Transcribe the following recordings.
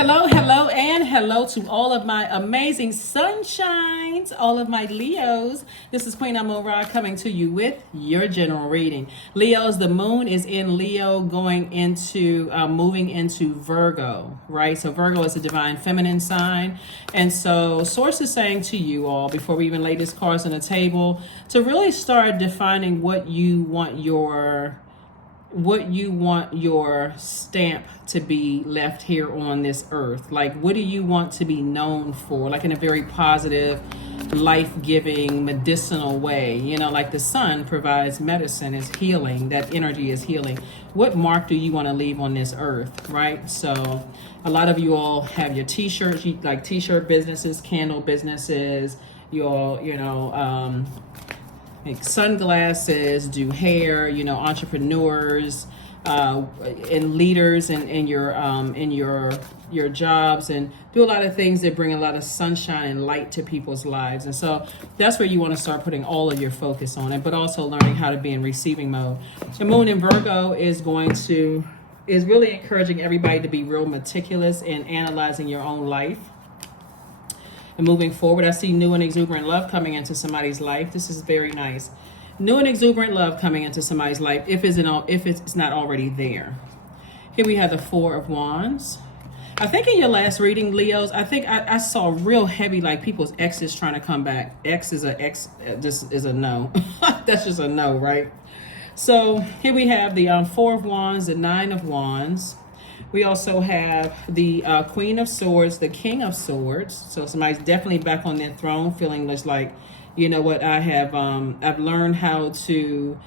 Hello, and hello to all of my amazing sunshines, all of my Leos. This is Queen Amun Ra coming to you with your general reading. Leos, the moon is in Leo going into, moving into Virgo, right? So Virgo is a divine feminine sign. And so Source is saying to you all, before we even lay these cards on the table, to really start defining what you want your stamp to be left here on this earth. Like, what do you want to be known for? Like in a very positive, life-giving, medicinal way. You know, like the sun provides medicine, is healing. That energy is healing. What mark do you want to leave on this earth, right? So a lot of you all have your t-shirts, like t-shirt businesses, candle businesses, you all, make sunglasses, do hair, entrepreneurs, and leaders in your jobs, and do a lot of things that bring a lot of sunshine and light to people's lives. And so that's where you want to start putting all of your focus on it, but also learning how to be in receiving mode. The moon in Virgo is really encouraging everybody to be real meticulous in analyzing your own life. And moving forward, I see new and exuberant love coming into somebody's life. This is very nice. New and exuberant love coming into somebody's life if it's not already there. Here we have the Four of Wands. I think in your last reading, Leos, I think I saw real heavy, like people's exes trying to come back. This is a no. That's just a no, right? So here we have the Four of Wands, the Nine of Wands. We also have the Queen of Swords, the King of Swords. So somebody's definitely back on their throne, feeling just like, you know what, I've learned how to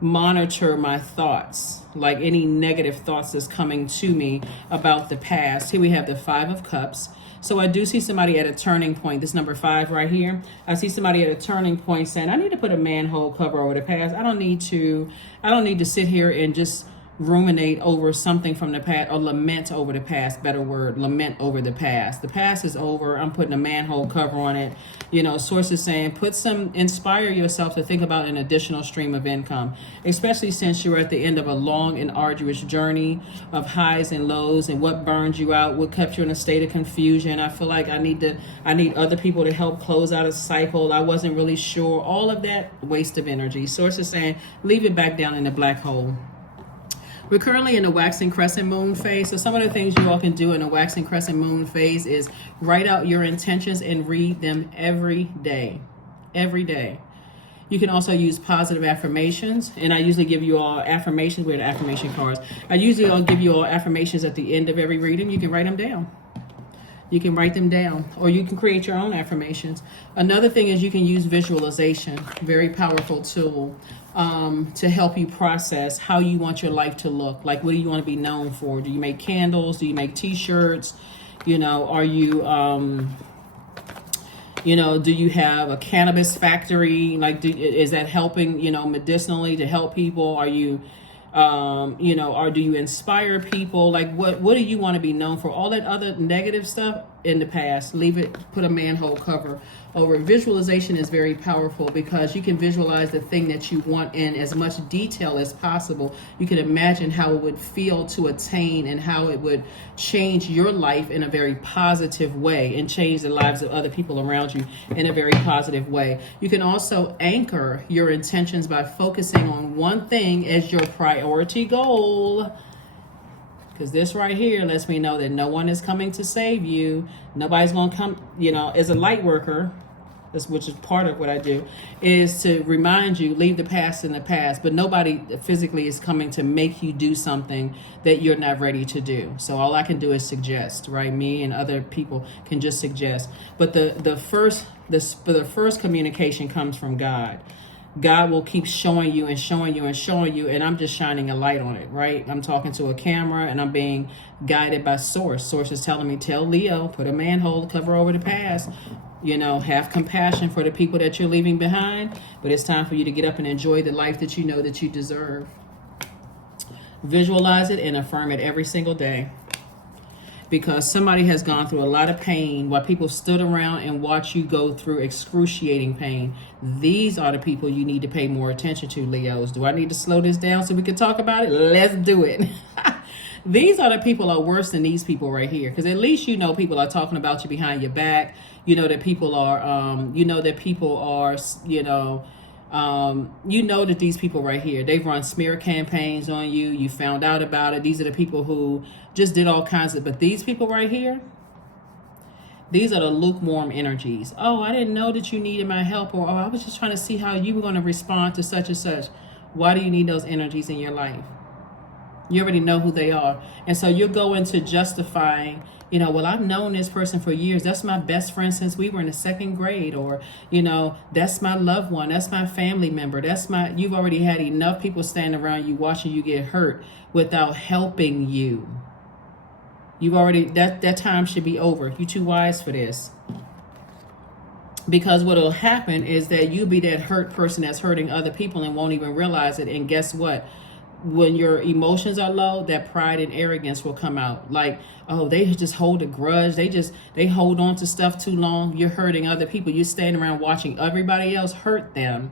monitor my thoughts, like any negative thoughts that's coming to me about the past. Here we have the Five of Cups. So I do see somebody at a turning point. This number 5 right here. I see somebody at a turning point saying, I need to put a manhole cover over the past. I don't need to sit here and just ruminate over something from the past, or lament over the past. Better word, lament over the past. The past is over. I'm putting a manhole cover on it. Source is saying inspire yourself to think about an additional stream of income, especially since you're at the end of a long and arduous journey of highs and lows, and what burned you out, what kept you in a state of confusion. I feel like I need other people to help close out a cycle. I wasn't really sure. All of that waste of energy. Source is saying leave it back down in the black hole. We're currently in the waxing crescent moon phase. So some of the things you all can do in the waxing crescent moon phase is write out your intentions and read them every day. Every day. You can also use positive affirmations. And I usually give you all affirmations. We're the affirmation cards. I'll give you all affirmations at the end of every reading. You can write them down. You can write them down, or you can create your own affirmations. Another thing is you can use visualization, very powerful tool, to help you process how you want your life to look. Like, what do you want to be known for? Do you make candles? Do you make t-shirts? Are you, do you have a cannabis factory? Like, is that helping, medicinally to help people? Are you, or do you inspire people? Like, what do you want to be known for? All that other negative stuff in the past, leave it, put a manhole cover over. Visualization is very powerful because you can visualize the thing that you want in as much detail as possible. You can imagine how it would feel to attain and how it would change your life in a very positive way and change the lives of other people around you in a very positive way. You can also anchor your intentions by focusing on one thing as your priority goal. Because this right here lets me know that no one is coming to save you. Nobody's going to come, as a light worker, which is part of what I do, is to remind you, leave the past in the past. But nobody physically is coming to make you do something that you're not ready to do. So all I can do is suggest, right? Me and other people can just suggest. But the first communication comes from God. God will keep showing you and showing you and showing you, and I'm just shining a light on it, right? I'm talking to a camera and I'm being guided by Source. Source is telling me, tell Leo, put a manhole cover over the past. Have compassion for the people that you're leaving behind, but it's time for you to get up and enjoy the life that you know that you deserve. Visualize it and affirm it every single day. Because somebody has gone through a lot of pain while people stood around and watched you go through excruciating pain. These are the people you need to pay more attention to, Leos. Do I need to slow this down so we can talk about it? Let's do it. These are the people are worse than these people right here. Because at least you know people are talking about you behind your back. You know that people are, you know that these people right here, they've run smear campaigns on you. You found out about it. These are the people who just did all kinds of, but these people right here, these are the lukewarm energies. Oh, I didn't know that you needed my help, or oh, I was just trying to see how you were going to respond to such and such. Why do you need those energies in your life? You already know who they are. And so you'll go into justifying, well, I've known this person for years. That's my best friend since we were in the second grade. Or, that's my loved one. That's my family member. You've already had enough people standing around you watching you get hurt without helping you. You've already, that time should be over. You're too wise for this. Because what will happen is that you'll be that hurt person that's hurting other people and won't even realize it. And guess what? When your emotions are low, that pride and arrogance will come out. Like, oh, they just hold a grudge. They hold on to stuff too long. You're hurting other people. You're standing around watching everybody else hurt them.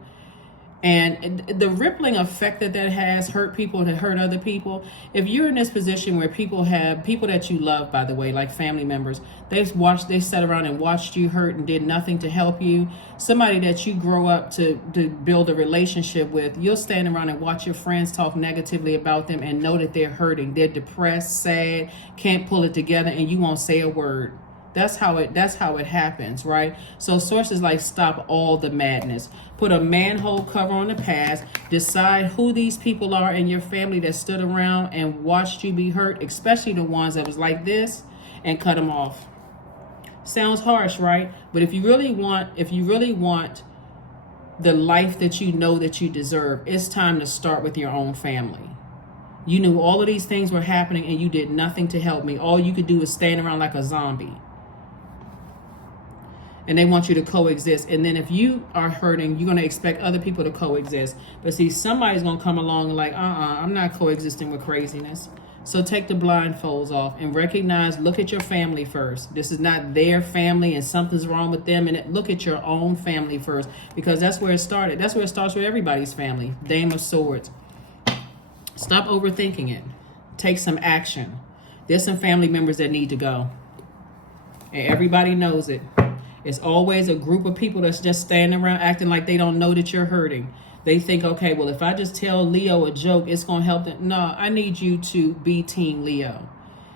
And the rippling effect that has hurt people to hurt other people. If you're in this position where people that you love, by the way, like family members, they sat around and watched you hurt and did nothing to help you. Somebody that you grow up to build a relationship with, you'll stand around and watch your friends talk negatively about them and know that they're hurting. They're depressed, sad, can't pull it together, and you won't say a word. That's how it happens, right? So sources like stop all the madness. Put a manhole cover on the past. Decide who these people are in your family that stood around and watched you be hurt, especially the ones that was like this, and cut them off. Sounds harsh, right? But if you really want the life that you know that you deserve, it's time to start with your own family. You knew all of these things were happening and you did nothing to help me. All you could do is stand around like a zombie. And they want you to coexist. And then if you are hurting, you're going to expect other people to coexist. But see, somebody's going to come along and like, I'm not coexisting with craziness. So take the blindfolds off and recognize, look at your family first. This is not their family and something's wrong with them. And look at your own family first, because that's where it started. That's where it starts with everybody's family. Dame of Swords. Stop overthinking it. Take some action. There's some family members that need to go. And everybody knows it. It's always a group of people that's just standing around acting like they don't know that you're hurting. They think, okay, well, if I just tell Leo a joke, it's going to help them. No, I need you to be Team Leo.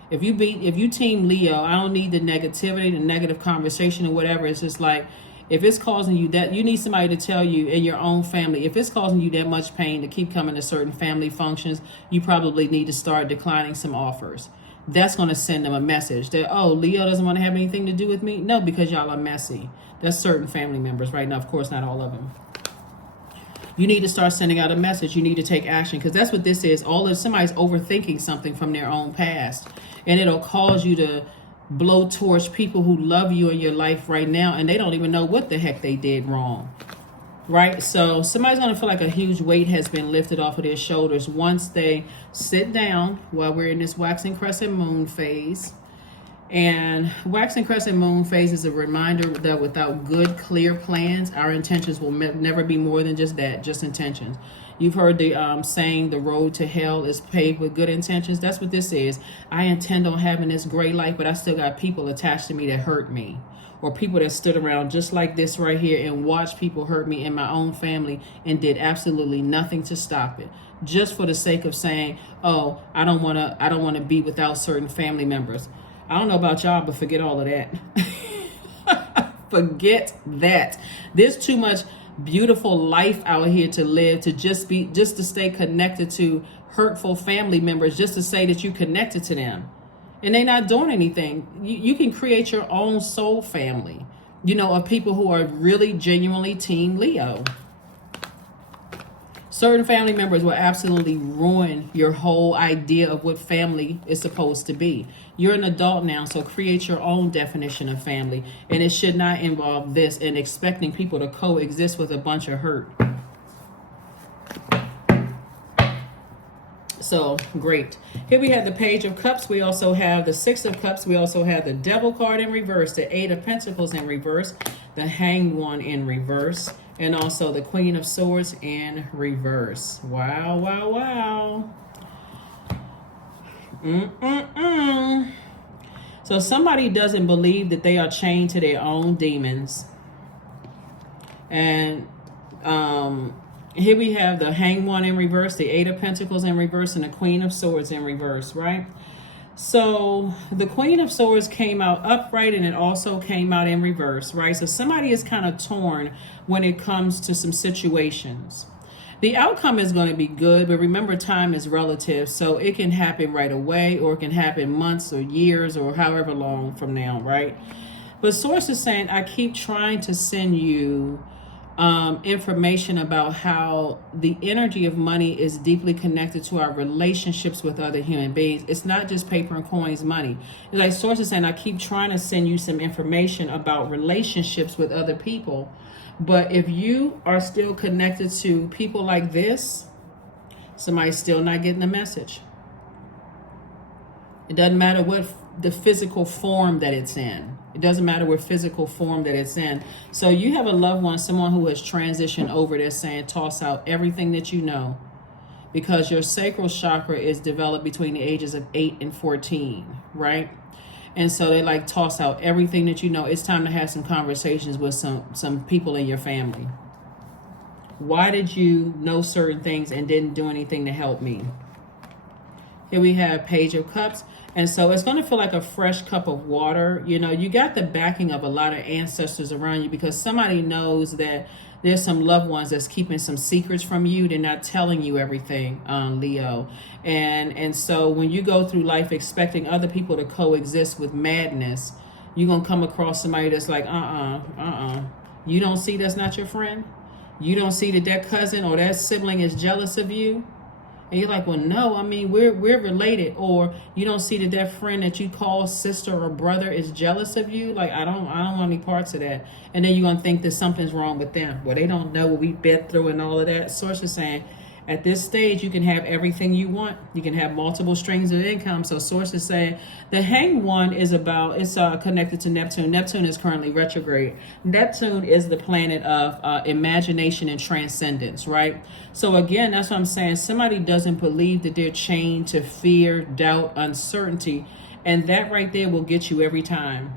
If you Team Leo, I don't need the negativity, the negative conversation or whatever. It's just like, if it's causing you that, you need somebody to tell you in your own family, if it's causing you that much pain to keep coming to certain family functions, you probably need to start declining some offers. That's going to send them a message that, oh, Leo doesn't want to have anything to do with me. No, because y'all are messy. That's certain family members right now. Of course, not all of them. You need to start sending out a message. You need to take action, because that's what this is. Somebody's overthinking something from their own past, and it'll cause you to blow torch people who love you in your life right now, and they don't even know what the heck they did wrong. Right? So somebody's going to feel like a huge weight has been lifted off of their shoulders once they sit down while we're in this waxing crescent moon phase. And waxing crescent moon phase is a reminder that without good, clear plans, our intentions will never be more than just that, just intentions. You've heard the saying, the road to hell is paved with good intentions. That's what this is. I intend on having this great life, but I still got people attached to me that hurt me. Or people that stood around just like this right here and watched people hurt me in my own family and did absolutely nothing to stop it. Just for the sake of saying, oh, I don't want to be without certain family members. I don't know about y'all, but forget all of that. Forget that. There's too much beautiful life out here to live, to just to stay connected to hurtful family members, just to say that you connected to them. And they're not doing anything. You can create your own soul family, of people who are really genuinely Team Leo. Certain family members will absolutely ruin your whole idea of what family is supposed to be. You're an adult now, so create your own definition of family. And it should not involve this and expecting people to coexist with a bunch of hurt. So, great. Here we have the Page of Cups. We also have the Six of Cups. We also have the Devil card in reverse, the Eight of Pentacles in reverse, the Hanged One in reverse, and also the Queen of Swords in reverse. Wow, wow, wow. So somebody doesn't believe that they are chained to their own demons. And here we have the Hanged One in reverse, the Eight of Pentacles in reverse, and the Queen of Swords in reverse, right? So the Queen of Swords came out upright, and it also came out in reverse, right? So somebody is kind of torn when it comes to some situations. The outcome is going to be good, but remember, time is relative, so it can happen right away, or it can happen months or years or however long from now, right? But Source is saying, I keep trying to send you information about how the energy of money is deeply connected to our relationships with other human beings. It's not just paper and coins money. It's like Source is saying, I keep trying to send you some information about relationships with other people. But if you are still connected to people like this, somebody's still not getting the message. It doesn't matter what the physical form that it's in. It doesn't matter what physical form that it's in. So you have a loved one, someone who has transitioned over there, saying toss out everything that you know, because your sacral chakra is developed between the ages of 8 and 14, right? And so they like toss out everything that you know. It's time to have some conversations with some people in your family. Why did you know certain things and didn't do anything to help me? Here we have Page of Cups. And so it's going to feel like a fresh cup of water. You know, you got the backing of a lot of ancestors around you, because somebody knows that there's some loved ones that's keeping some secrets from you. They're not telling you everything, Leo. And so when you go through life expecting other people to coexist with madness, you're going to come across somebody that's like, You don't see that's not your friend? You don't see that that cousin or that sibling is jealous of you? And you're like, well, no, I mean, we're related. Or you don't see that that friend that you call sister or brother is jealous of you. Like, I don't want any parts of that. And then you're going to think that something's wrong with them. Well, they don't know what we've been through and all of that. Source is saying, at this stage, you can have everything you want. You can have multiple streams of income. So Source is saying the Hanged One is it's connected to Neptune. Neptune is currently retrograde. Neptune is the planet of imagination and transcendence, right? So again, that's what I'm saying. Somebody doesn't believe that they're chained to fear, doubt, uncertainty. And that right there will get you every time.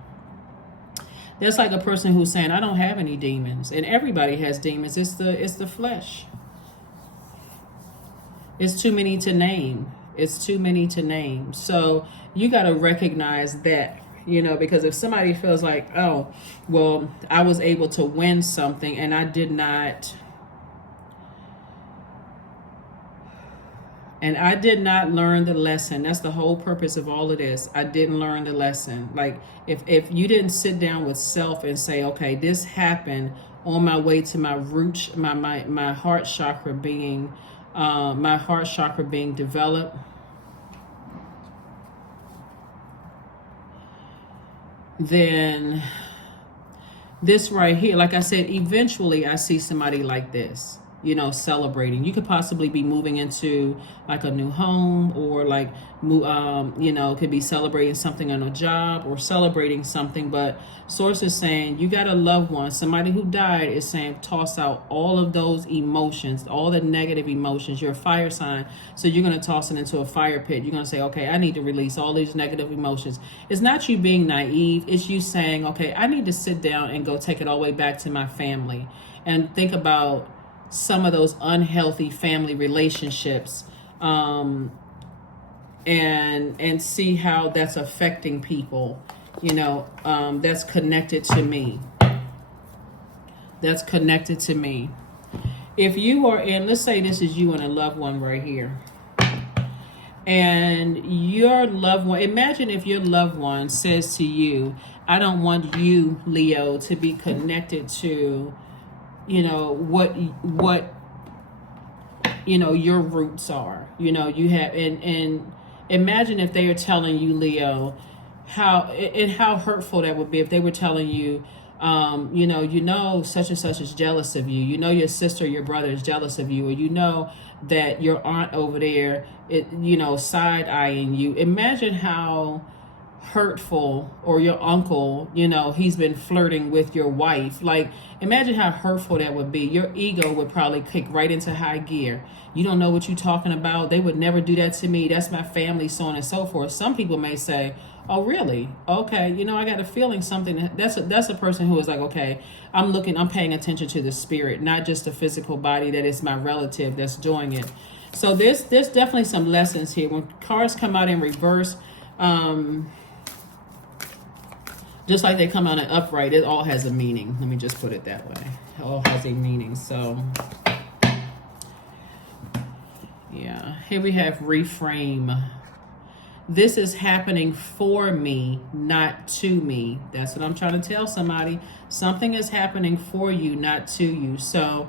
That's like a person who's saying, I don't have any demons. And everybody has demons. It's the flesh. It's too many to name. It's too many to name. So you got to recognize that, you know, because if somebody feels like, oh, well, I was able to win something and I did not learn the lesson. That's the whole purpose of all of this. I didn't learn the lesson. Like if you didn't sit down with self and say, okay, this happened on my way to my root, my heart chakra being developed, then this right here, like I said, eventually I see somebody like this, you know, celebrating. You could possibly be moving into like a new home, or like, you know, could be celebrating something on a job or celebrating something. But Source is saying you got a loved one, somebody who died, is saying toss out all of those emotions, all the negative emotions. You're a fire sign, so you're going to toss it into a fire pit. You're going to say, okay, I need to release all these negative emotions. It's not you being naive. It's you saying, okay, I need to sit down and go take it all the way back to my family and think about some of those unhealthy family relationships, and see how that's affecting people, you know, that's connected to me. That's connected to me. If you are in, let's say this is you and a loved one right here, and your loved one, imagine if your loved one says to you, I don't want you, Leo, to be connected to, you know, what you know your roots are. You know, you have, and imagine if they are telling you, Leo, how hurtful that would be if they were telling you, you know such and such is jealous of you, you know your sister, your brother is jealous of you, or you know that your aunt over there, you know, side eyeing you. Imagine how hurtful, or your uncle, you know, he's been flirting with your wife. Like, imagine how hurtful that would be. Your ego would probably kick right into high gear. You don't know what you're talking about. They would never do that to me. That's my family, so on and so forth. Some people may say, oh, really? Okay, you know, I got a feeling something. That's a person who is like, okay, I'm paying attention to the spirit, not just the physical body, that it's my relative that's doing it. So there's definitely some lessons here. When cards come out in reverse, just like they come out in upright, it all has a meaning. Let me just put it that way. It all has a meaning. So, yeah. Here we have reframe. This is happening for me, not to me. That's what I'm trying to tell somebody. Something is happening for you, not to you. So,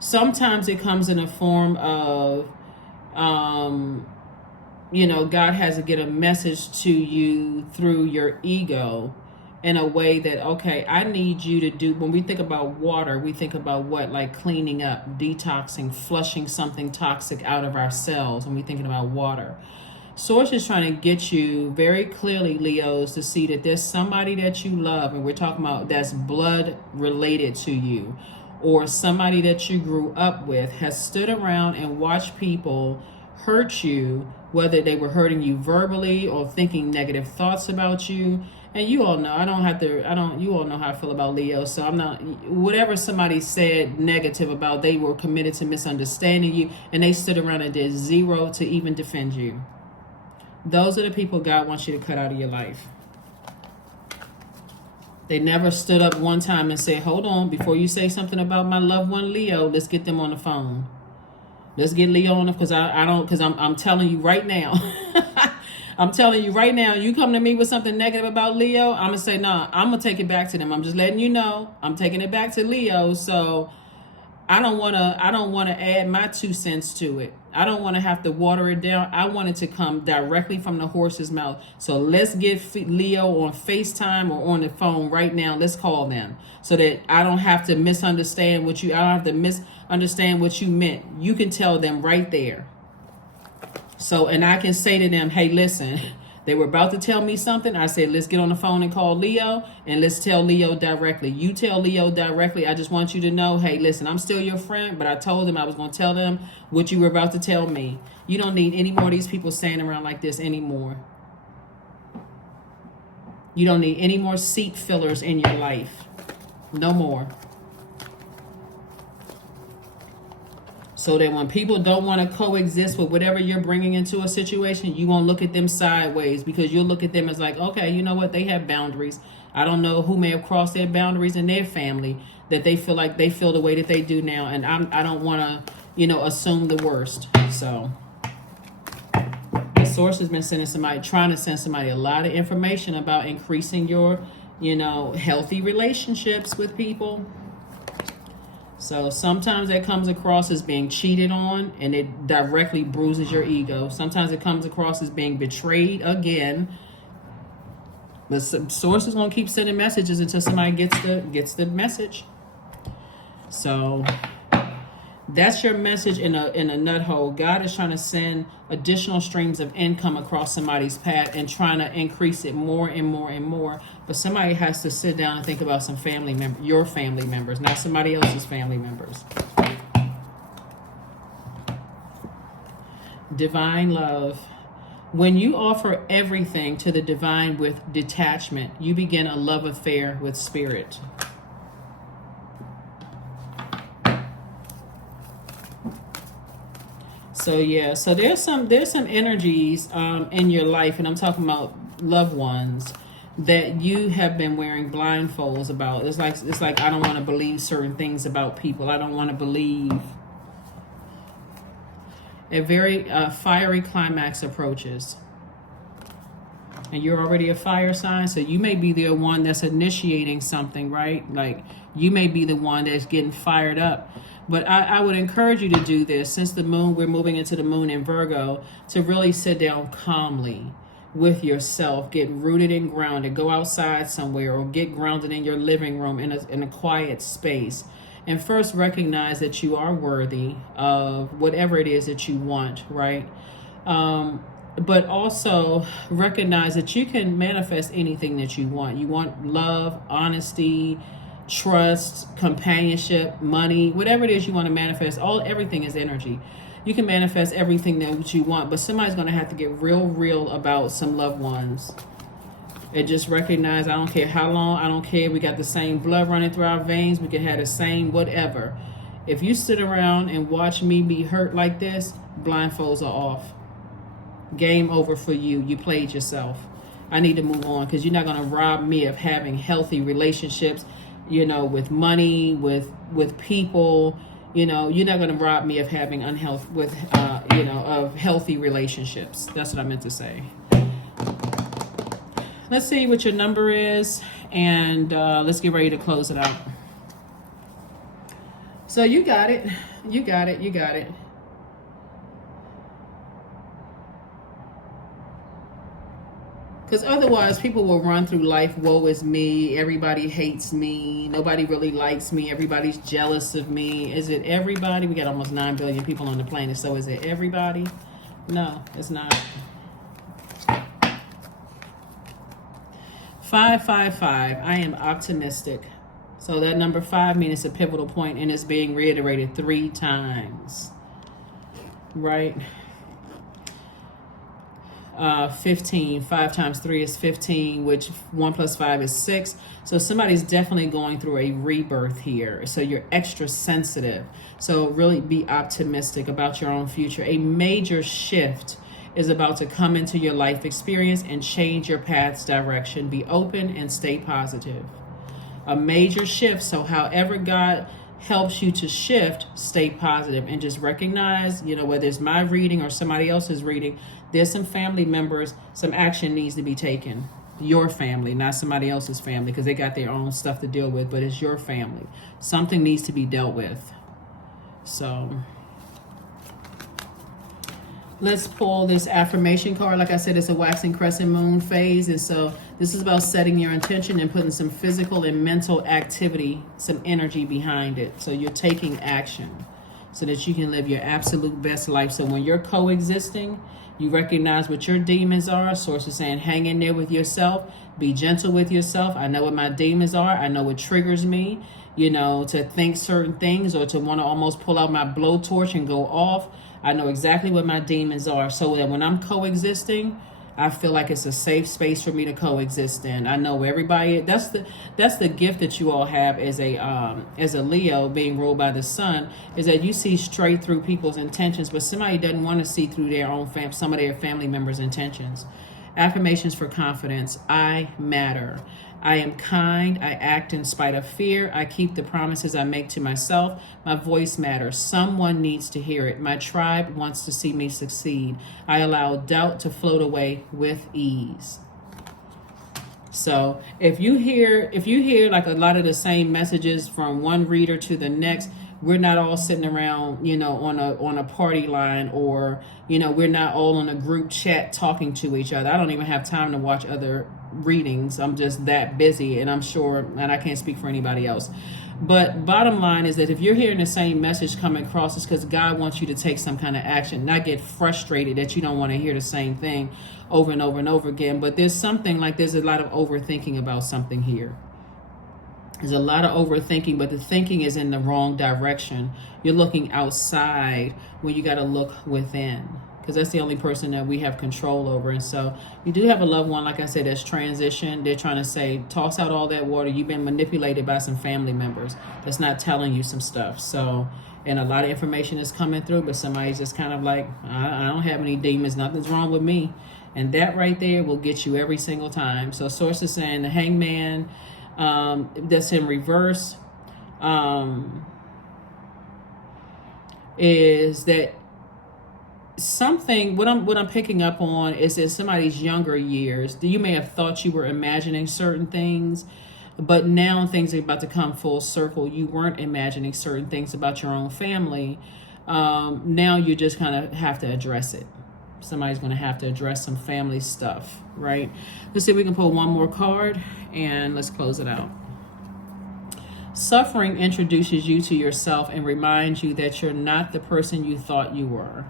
sometimes it comes in a form of, you know, God has to get a message to you through your ego, in a way that, okay, I need you to do, when we think about water, we think about what? Like cleaning up, detoxing, flushing something toxic out of our cells when we're thinking about water. Source is trying to get you very clearly, Leos, to see that there's somebody that you love, and we're talking about that's blood related to you, or somebody that you grew up with, has stood around and watched people hurt you, whether they were hurting you verbally or thinking negative thoughts about you. And you all know, you all know how I feel about Leo. So I'm not, whatever somebody said negative about, they were committed to misunderstanding you, and they stood around and did zero to even defend you. Those are the people God wants you to cut out of your life. They never stood up one time and said, hold on, before you say something about my loved one, Leo, let's get them on the phone. Let's get Leo on the, because I'm telling you right now. I'm telling you right now, you come to me with something negative about Leo, I'm going to say, nah, I'm going to take it back to them. I'm just letting you know, I'm taking it back to Leo. So I don't want to add my 2 cents to it. I don't want to have to water it down. I want it to come directly from the horse's mouth. So let's get Leo on FaceTime or on the phone right now. Let's call them so that I don't have to misunderstand what you, I don't have to misunderstand what you meant. You can tell them right there. So, and I can say to them, hey, listen, they were about to tell me something. I said, let's get on the phone and call Leo, and let's tell Leo directly. You tell Leo directly. I just want you to know, hey, listen, I'm still your friend, but I told them I was going to tell them what you were about to tell me. You don't need any more of these people standing around like this anymore. You don't need any more seat fillers in your life. No more. So that when people don't want to coexist with whatever you're bringing into a situation, you won't look at them sideways, because you'll look at them as like, okay, you know what? They have boundaries. I don't know who may have crossed their boundaries in their family, that they feel like they feel the way that they do now. And I don't want to, you know, assume the worst. So the source has been trying to send somebody a lot of information about increasing your, you know, healthy relationships with people. So sometimes that comes across as being cheated on, and it directly bruises your ego. Sometimes it comes across as being betrayed again. The source is going to keep sending messages until somebody gets the message. So that's your message in a nut hole. God is trying to send additional streams of income across somebody's path and trying to increase it more and more and more. But somebody has to sit down and think about some your family members, not somebody else's family members. Divine love. When you offer everything to the divine with detachment, you begin a love affair with spirit. So yeah, so there's some energies in your life, and I'm talking about loved ones, that you have been wearing blindfolds about. It's like I don't want to believe certain things about people. I don't want to believe. A very fiery climax approaches. And you're already a fire sign, so you may be the one that's initiating something, right? Like, you may be the one that's getting fired up. But I would encourage you to do this, since the moon, we're moving into the moon in Virgo, to really sit down calmly with yourself, get rooted and grounded, go outside somewhere, or get grounded in your living room in a quiet space. And first recognize that you are worthy of whatever it is that you want, right? but also recognize that you can manifest anything that you want. You want love, honesty, trust, companionship, money, whatever it is you want to manifest. Everything is energy. You can manifest everything that you want, but somebody's going to have to get real about some loved ones. And just recognize, I don't care how long, I don't care, we got the same blood running through our veins, we can have the same whatever. If you sit around and watch me be hurt like this, blindfolds are off. Game over for you. You played yourself. I need to move on, because you're not going to rob me of having healthy relationships, with money, with people. You're not going to rob me of having of healthy relationships. That's what I meant to say. Let's see what your number is, and let's get ready to close it out. So you got it. You got it. You got it. Because otherwise, people will run through life, woe is me, everybody hates me, nobody really likes me, everybody's jealous of me. Is it everybody? We got almost 9 billion people on the planet, so is it everybody? No, it's not. 555, I am optimistic. So that number 5 means it's a pivotal point, and it's being reiterated 3 times, right? 15, 5 times 3 is 15, which 1 plus 5 is 6. So somebody's definitely going through a rebirth here. So you're extra sensitive. So really be optimistic about your own future. A major shift is about to come into your life experience and change your path's direction. Be open and stay positive. A major shift. So however God helps you to shift, stay positive, and just recognize, whether it's my reading or somebody else's reading, there's some family members, some action needs to be taken. Your family, not somebody else's family, because they got their own stuff to deal with, but it's your family. Something needs to be dealt with. So let's pull this affirmation card. Like I said, it's a waxing crescent moon phase. And so this is about setting your intention and putting some physical and mental activity, some energy behind it. So you're taking action so that you can live your absolute best life. So when you're coexisting, you recognize what your demons are. Source is saying, hang in there with yourself. Be gentle with yourself. I know what my demons are. I know what triggers me, to think certain things or to want to almost pull out my blowtorch and go off. I know exactly what my demons are, so that when I'm coexisting, I feel like it's a safe space for me to coexist in. I know everybody. That's the gift that you all have as a Leo, being ruled by the sun, is that you see straight through people's intentions, but somebody doesn't want to see through their own some of their family members' intentions. Affirmations for confidence. I matter. I am kind. I act in spite of fear. I keep the promises I make to myself. My voice matters. Someone needs to hear it. My tribe wants to see me succeed. I allow doubt to float away with ease. So if you hear like a lot of the same messages from one reader to the next, we're not all sitting around, on a party line, or, we're not all on a group chat talking to each other. I don't even have time to watch other readings. I'm just that busy, and I'm sure, and I can't speak for anybody else. But bottom line is that if you're hearing the same message coming across, it's because God wants you to take some kind of action, not get frustrated that you don't want to hear the same thing over and over and over again. But there's a lot of overthinking about something here. There's a lot of overthinking, but the thinking is in the wrong direction. You're looking outside when you got to look within, because that's the only person that we have control over. And so you do have a loved one, like I said, that's transitioned. They're trying to say, toss out all that water. You've been manipulated by some family members that's not telling you some stuff. So, and a lot of information is coming through, but somebody's just kind of like, I don't have any demons. Nothing's wrong with me. And that right there will get you every single time. So source is saying the hangman, that's in reverse, is that something, what I'm picking up on is in somebody's younger years, you may have thought you were imagining certain things, but now things are about to come full circle. You weren't imagining certain things about your own family. Now you just kind of have to address it. Somebody's going to have to address some family stuff, right? Let's see if we can pull one more card, and let's close it out. Suffering introduces you to yourself and reminds you that you're not the person you thought you were.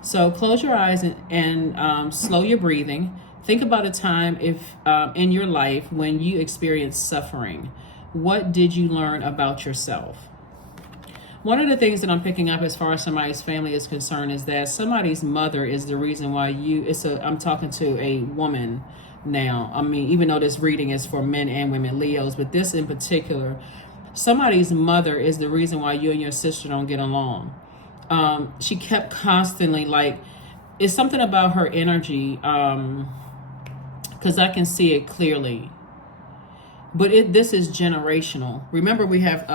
So close your eyes and slow your breathing. Think about a time if in your life when you experienced suffering. What did you learn about yourself? One of the things that I'm picking up as far as somebody's family is concerned is that somebody's mother is the reason why I'm talking to a woman now. I mean, even though this reading is for men and women, Leos, but this in particular, somebody's mother is the reason why you and your sister don't get along. She kept constantly, like, it's something about her energy, because I can see it clearly. But this is generational. Remember, we have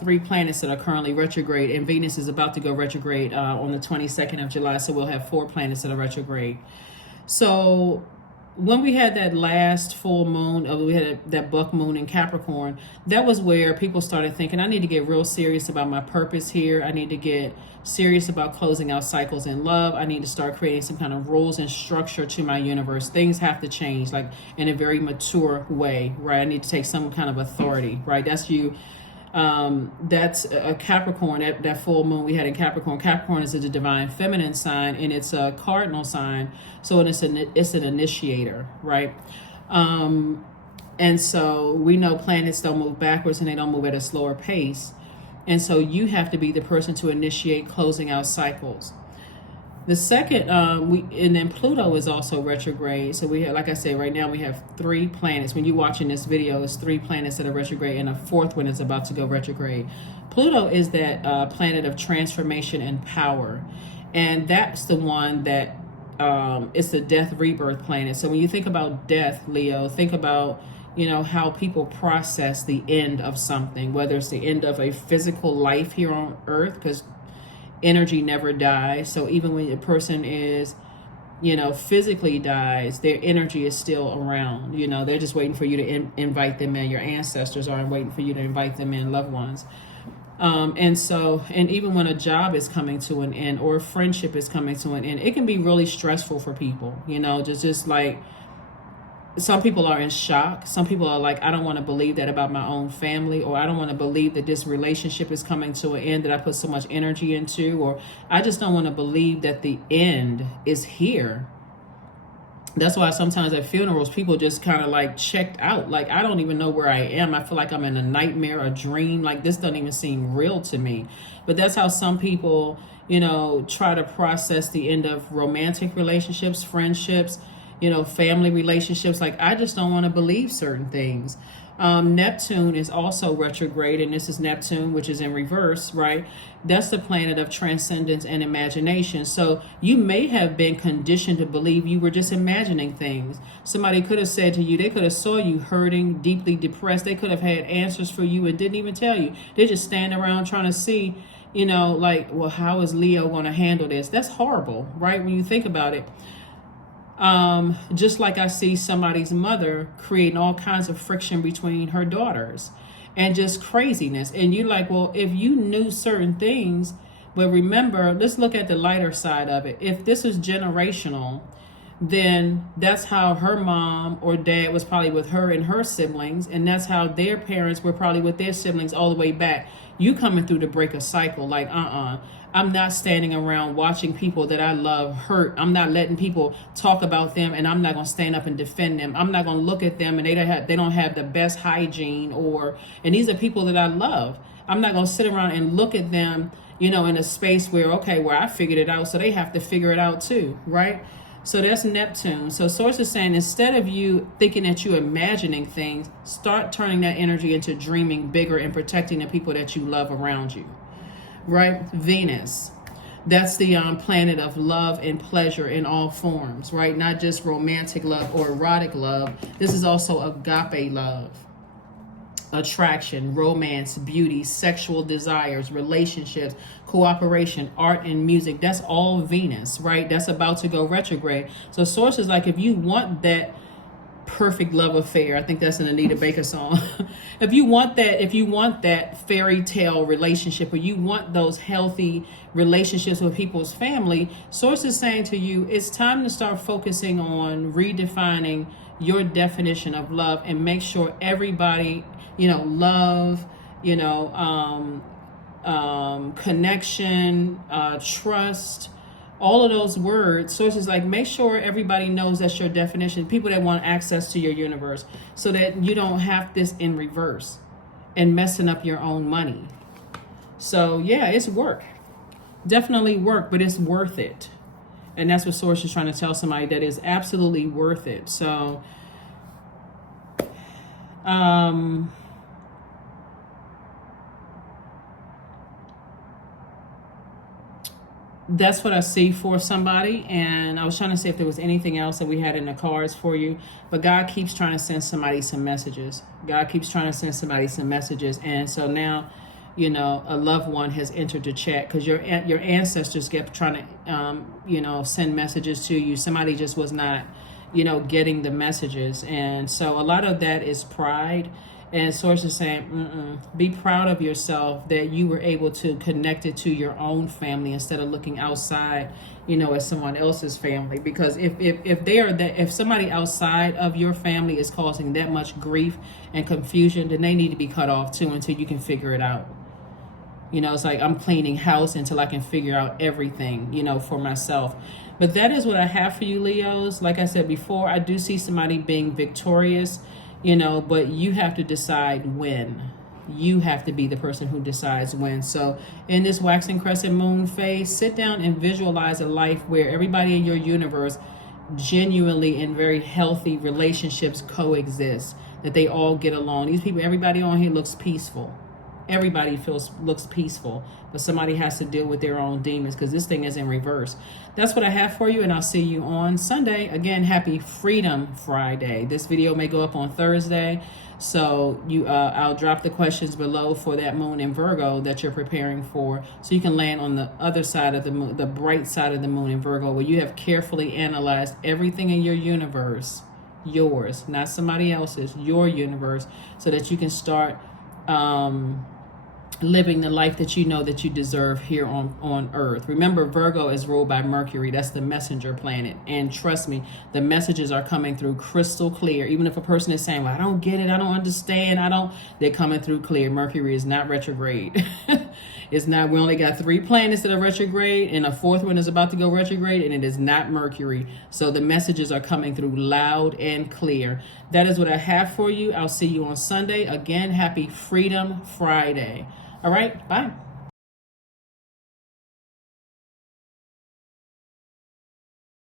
three planets that are currently retrograde, and Venus is about to go retrograde on the 22nd of July. So we'll have 4 planets that are retrograde. So when we had that last full moon, we had that buck moon in Capricorn, that was where people started thinking, I need to get real serious about my purpose here. I need to get serious about closing out cycles in love. I need to start creating some kind of rules and structure to my universe. Things have to change, like in a very mature way, right? I need to take some kind of authority, right? That's you. That's a Capricorn, that full moon we had in Capricorn. Capricorn is a divine feminine sign, and it's a cardinal sign. So it's an initiator, right? And so we know planets don't move backwards and they don't move at a slower pace. And so you have to be the person to initiate closing out cycles. The second, and then Pluto is also retrograde. So we have, like I said, right now we have 3 planets. When you're watching this video, it's 3 planets that are retrograde, and a 4th one is about to go retrograde. Pluto is that planet of transformation and power, and that's the one that it's the death rebirth planet. So when you think about death, Leo, think about how people process the end of something, whether it's the end of a physical life here on Earth, because energy never dies. So even when a person is, physically dies, their energy is still around. They're just waiting for you to invite them in. Your ancestors are waiting for you to invite them in, loved ones. And even when a job is coming to an end or a friendship is coming to an end, it can be really stressful for people, just like, some people are in shock. Some people are like, I don't want to believe that about my own family, or I don't want to believe that this relationship is coming to an end that I put so much energy into, or I just don't want to believe that the end is here. That's why sometimes at funerals, people just kind of like checked out. Like, I don't even know where I am. I feel like I'm in a nightmare, a dream. Like, this doesn't even seem real to me. But that's how some people, try to process the end of romantic relationships, friendships, family relationships. Like, I just don't want to believe certain things. Neptune is also retrograde, and this is Neptune, which is in reverse, right? That's the planet of transcendence and imagination. So you may have been conditioned to believe you were just imagining things. Somebody could have said to you, they could have saw you hurting, deeply depressed. They could have had answers for you and didn't even tell you. They just stand around trying to see, like, well, how is Leo going to handle this? That's horrible, right? When you think about it. Just like I see somebody's mother creating all kinds of friction between her daughters and just craziness. And you're like, well, if you knew certain things, but remember, let's look at the lighter side of it. If this is generational, then that's how her mom or dad was probably with her and her siblings. And that's how their parents were probably with their siblings all the way back. You coming through to break a cycle, like, I'm not standing around watching people that I love hurt. I'm not letting people talk about them, and I'm not going to stand up and defend them. I'm not going to look at them and they don't have the best hygiene, and these are people that I love. I'm not going to sit around and look at them, in a space where I figured it out, so they have to figure it out too, right? So that's Neptune. So Source is saying, instead of you thinking that you're imagining things, start turning that energy into dreaming bigger and protecting the people that you love around you. Right? Venus, that's the planet of love and pleasure in all forms, right? Not just romantic love or erotic love. This is also agape love, attraction, romance, beauty, sexual desires, relationships, cooperation, art, and music. That's all Venus, right? That's about to go retrograde. So Source is like, if you want that perfect love affair, I think that's an Anita Baker song. if you want that fairy tale relationship, or you want those healthy relationships with people's family, Source is saying to you, it's time to start focusing on redefining your definition of love, and make sure everybody, love, connection, trust, all of those words. Sources like, make sure everybody knows that's your definition. People that want access to your universe, so that you don't have this in reverse and messing up your own money. So yeah, it's work. Definitely work, but it's worth it. And that's what Source is trying to tell somebody, that is absolutely worth it. So that's what I see for somebody. And I was trying to see if there was anything else that we had in the cards for you, but God keeps trying to send somebody some messages. God keeps trying to send somebody some messages. And so now, you know, a loved one has entered the chat, because your ancestors kept trying to, you know, send messages to you. Somebody just was not, you know, getting the messages. And so a lot of that is pride. And Source is saying, be proud of yourself that you were able to connect it to your own family instead of looking outside, you know, at someone else's family. Because if somebody outside of your family is causing that much grief and confusion, then they need to be cut off too, until you can figure it out. You know, it's like I'm cleaning house until I can figure out everything, you know, for myself. But that is what I have for you, Leos. Like I said before, I do see somebody being victorious, you know, but you have to decide when. You have to be the person who decides when. So in this waxing crescent moon phase, sit down and visualize a life where everybody in your universe genuinely in very healthy relationships coexist, that they all get along. These people, everybody on here looks peaceful. Everybody looks peaceful, but somebody has to deal with their own demons, because this thing is in reverse. That's what I have for you, and I'll see you on Sunday. Again, happy Freedom Friday. This video may go up on Thursday, so I'll drop the questions below for that moon in Virgo that you're preparing for, so you can land on the other side of the moon, the bright side of the moon in Virgo, where you have carefully analyzed everything in your universe, yours, not somebody else's, your universe, so that you can start living the life that you know that you deserve here on earth. Remember, Virgo is ruled by Mercury. That's the messenger planet. And trust me, the messages are coming through crystal clear. Even if a person is saying, well, I don't get it, I don't understand, they're coming through clear. Mercury is not retrograde. It's not. We only got 3 planets that are retrograde, and a 4th one is about to go retrograde, and it is not Mercury. So the messages are coming through loud and clear. That is what I have for you. I'll see you on Sunday. Again, happy Freedom Friday. All right, bye.